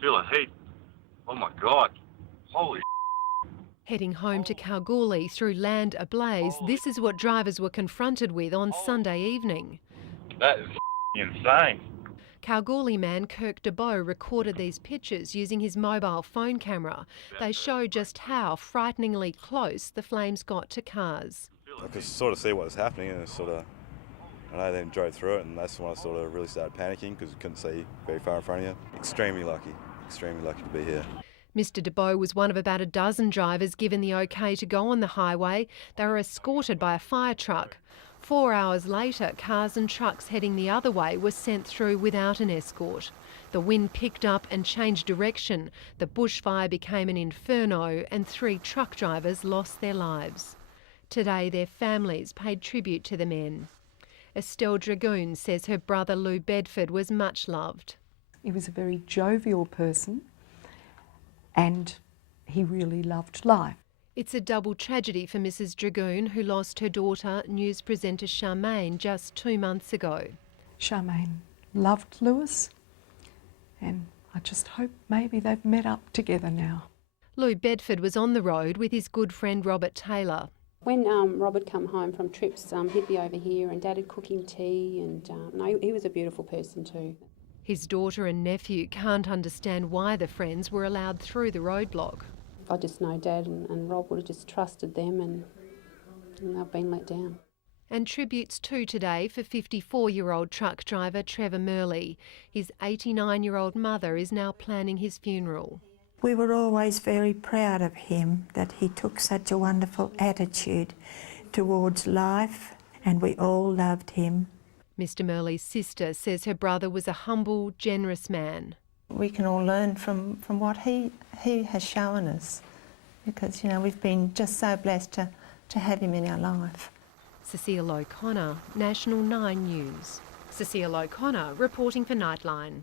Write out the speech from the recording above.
feel a heat. Oh my God. Holy Heading home to Kalgoorlie through land ablaze, this is what drivers were confronted with on Sunday evening. that is insane. Kalgoorlie man Kirk DeBow recorded these pictures using his mobile phone camera. They show just how frighteningly close the flames got to cars. I could sort of see what was happening, and I then drove through it, and that's when I sort of really started panicking because you couldn't see very far in front of you. Extremely lucky to be here. Mr DeBow was one of about a dozen drivers given the okay to go on the highway. They were escorted by a fire truck. 4 hours later, cars and trucks heading the other way were sent through without an escort. The wind picked up and changed direction. The bushfire became an inferno and 3 truck drivers lost their lives. Today, their families paid tribute to the men. Estelle Dragoon says her brother Lou Bedford was much loved. He was a very jovial person and he really loved life. It's a double tragedy for Mrs Dragoon, who lost her daughter, news presenter Charmaine, just 2 months ago. Charmaine loved Lewis, and I just hope maybe they've met up together now. Lou Bedford was on the road with his good friend Robert Taylor. When Robert come home from trips, he'd be over here and Dad would cook him tea, and no, he was a beautiful person too. His daughter and nephew can't understand why the friends were allowed through the roadblock. I just know Dad and Rob would have just trusted them, and they've been let down. And tributes too today for 54-year-old truck driver Trevor Murley. His 89-year-old mother is now planning his funeral. We were always very proud of him, that he took such a wonderful attitude towards life, and we all loved him. Mr Murley's sister says her brother was a humble, generous man. We can all learn from what he has shown us, because, you know, we've been just so blessed to have him in our life. Cecile O'Connor, National 9 News. Cecile O'Connor reporting for Nightline.